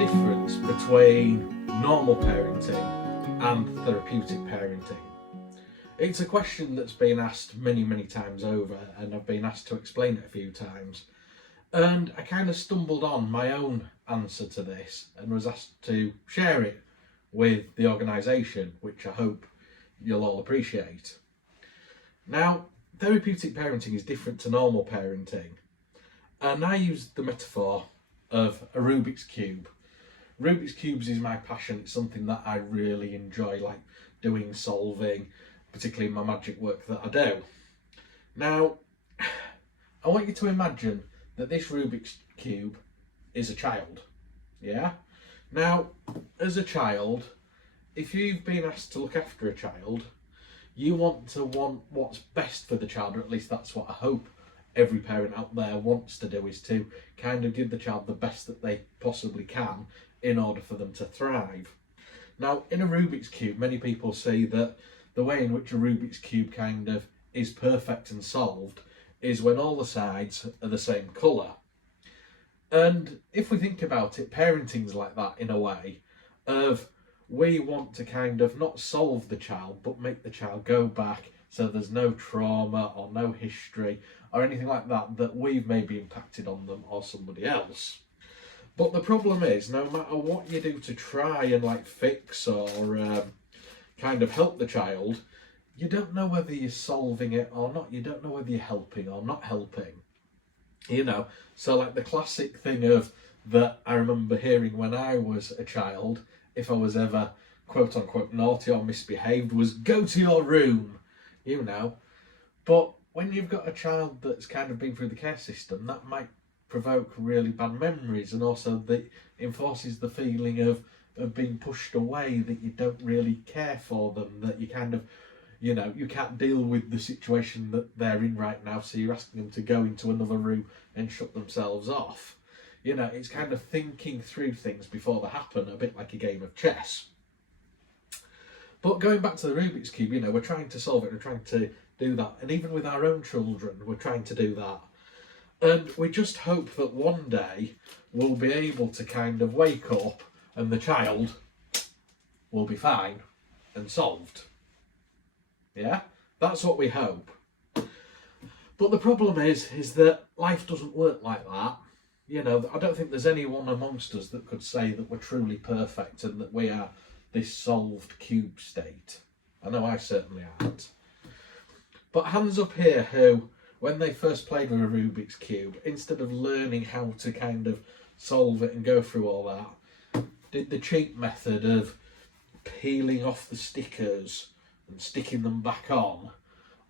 difference between normal parenting and therapeutic parenting? It's a question that's been asked many times over, and I've been asked to explain it a few times. And I kind of stumbled on my own answer to this and was asked to share it with the organisation, which I hope you'll all appreciate. Now, therapeutic parenting is different to normal parenting, and I use the metaphor of a Rubik's Cube. Rubik's Cubes is my passion. It's something that I really enjoy, like doing, solving, particularly in my magic work that I do. Now, I want you to imagine that this Rubik's Cube is a child, yeah? Now, as a child, if you've been asked to look after a child, you want what's best for the child, or at least that's what I hope every parent out there wants to do, is to kind of give the child the best that they possibly can in order for them to thrive. Now, in a Rubik's Cube, many people say that the way in which a Rubik's Cube kind of is perfect and solved is when all the sides are the same colour. And if we think about it, parenting's like that in a way of we want to kind of not solve the child, but make the child go back so there's no trauma or no history or anything like that that we've maybe impacted on them or somebody else. But the problem is, no matter what you do to try and like fix or kind of help the child, you don't know whether you're solving it or not. You don't know whether you're helping or not helping. You know, so like the classic thing of that I remember hearing when I was a child, if I was ever quote unquote naughty or misbehaved, was go to your room, you know. But when you've got a child that's kind of been through the care system, that might provoke really bad memories, and also that enforces the feeling of being pushed away, that you don't really care for them, that you kind of, you know, you can't deal with the situation that they're in right now, so you're asking them to go into another room and shut themselves off. You know, it's kind of thinking through things before they happen, a bit like a game of chess. But going back to the Rubik's Cube, you know, we're trying to solve it, we're trying to do that, and even with our own children, we're trying to do that. And we just hope that one day we'll be able to kind of wake up and the child will be fine and solved. Yeah, that's what we hope. But the problem is that life doesn't work like that. You know, I don't think there's anyone amongst us that could say that we're truly perfect and that we are this solved cube state. I know I certainly aren't. But hands up here who, when they first played with a Rubik's Cube, instead of learning how to kind of solve it and go through all that, did the cheap method of peeling off the stickers and sticking them back on,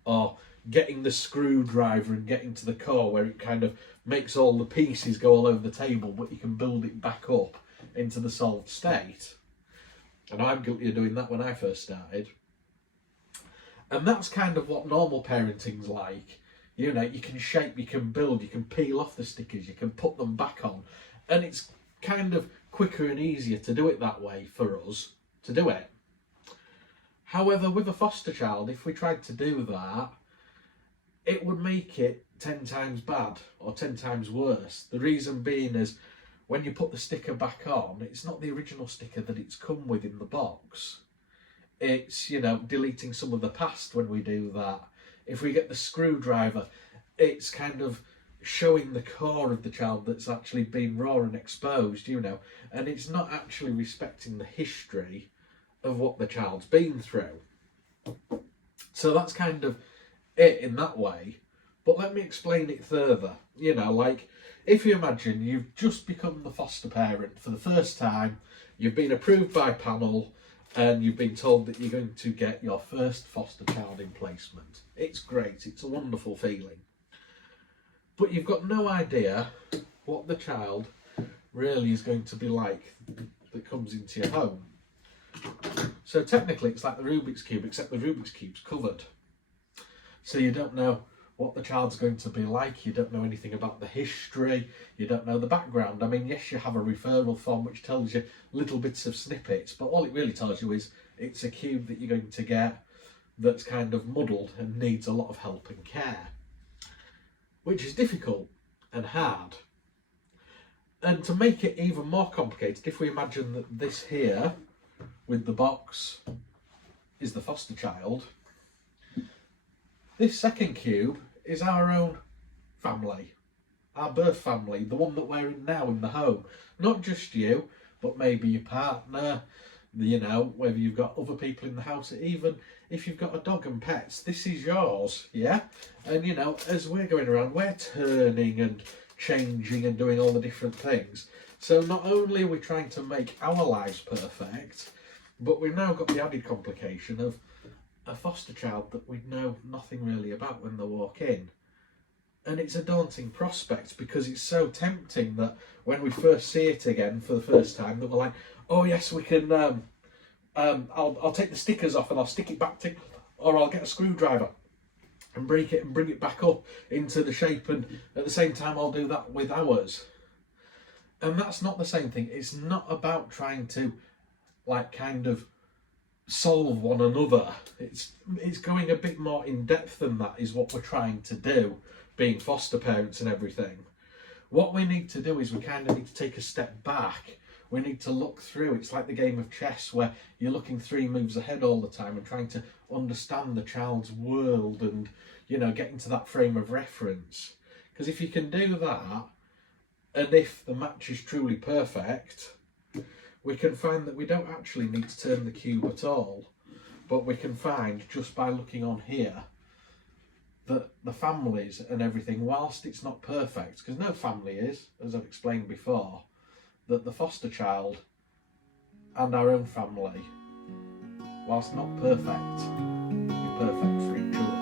or getting the screwdriver and getting to the core where it kind of makes all the pieces go all over the table, but you can build it back up into the solved state. And I'm guilty of doing that when I first started. And that's kind of what normal parenting's like. You know, you can shape, you can build, you can peel off the stickers, you can put them back on. And it's kind of quicker and easier to do it that way for us to do it. However, with a foster child, if we tried to do that, it would make it 10 times bad or 10 times worse. The reason being is when you put the sticker back on, it's not the original sticker that it's come with in the box. It's, you know, deleting some of the past when we do that. If we get the screwdriver, it's kind of showing the core of the child that's actually been raw and exposed, you know, and it's not actually respecting the history of what the child's been through. So that's kind of it in that way. But let me explain it further. You know, like, if you imagine you've just become the foster parent for the first time, you've been approved by panel, and you've been told that you're going to get your first foster child in placement. It's great, it's a wonderful feeling. But you've got no idea what the child really is going to be like that comes into your home. So technically it's like the Rubik's Cube, except the Rubik's Cube's covered. So you don't know what the child's going to be like, you don't know anything about the history, you don't know the background. I mean, yes, you have a referral form which tells you little bits of snippets, but all it really tells you is it's a cube that you're going to get that's kind of muddled and needs a lot of help and care, which is difficult and hard. And to make it even more complicated, if we imagine that this here, with the box, is the foster child, this second cube is our own family, our birth family, the one that we're in now in the home. Not just you, but maybe your partner, you know, whether you've got other people in the house, even if you've got a dog and pets, this is yours, yeah? And, you know, as we're going around, we're turning and changing and doing all the different things. So not only are we trying to make our lives perfect, but we've now got the added complication of a foster child that we know nothing really about when they walk in. And it's a daunting prospect, because it's so tempting that when we first see it again for the first time, that we're like, oh yes, we can, I'll take the stickers off and I'll stick it back to, or I'll get a screwdriver and break it and bring it back up into the shape, and at the same time I'll do that with ours. And that's not the same thing. It's not about trying to, like, kind of solve one another. It's going a bit more in depth than that, is what we're trying to do, being foster parents and everything. What we need to do is we kind of need to take a step back. We need to look through. It's like the game of chess, where you're looking 3 moves ahead all the time and trying to understand the child's world and, you know, get into that frame of reference. Because if you can do that, and if the match is truly perfect, we can find that we don't actually need to turn the cube at all, but we can find, just by looking on here, that the families and everything, whilst it's not perfect, because no family is, as I've explained before, that the foster child and our own family, whilst not perfect, be perfect for each other.